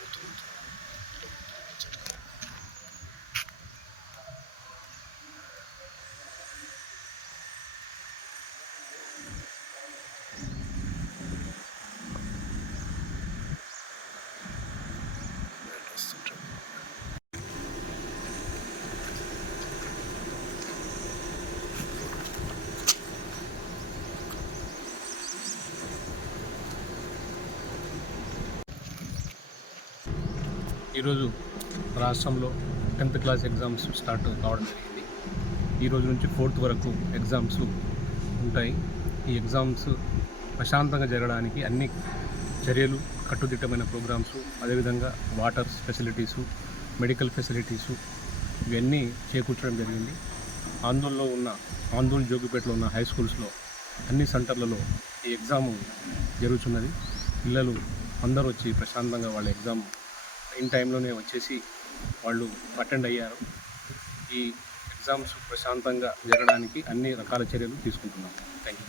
Outro, outro. ఈరోజు రాష్ట్రంలో tenth class exams start కావడం జరిగింది. ఈరోజు నుంచి ఫోర్త్ వరకు ఎగ్జామ్స్ ఉంటాయి. ఈ ఎగ్జామ్స్ ప్రశాంతంగా జరగడానికి అన్ని చర్యలు కట్టుదిట్టమైన ప్రోగ్రామ్స్ అదేవిధంగా వాటర్ ఫెసిలిటీసు మెడికల్ ఫెసిలిటీసు ఇవన్నీ చేకూర్చడం జరిగింది. ఆందోళనలో ఉన్న ఆందోళన జోగిపేటలో ఉన్న హై స్కూల్స్లో అన్ని సెంటర్లలో ఈ ఎగ్జామ్ జరుగుతున్నది. పిల్లలు అందరూ వచ్చి ప్రశాంతంగా వాళ్ళ ఎగ్జామ్ ఇన్ టైంలోనే వచ్చేసి వాళ్ళు అటెండ్ అయ్యారు. ఈ ఎగ్జామ్స్ ప్రశాంతంగా జరగడానికి అన్ని రకాల చర్యలు తీసుకుంటున్నాం థ్యాంక్ యూ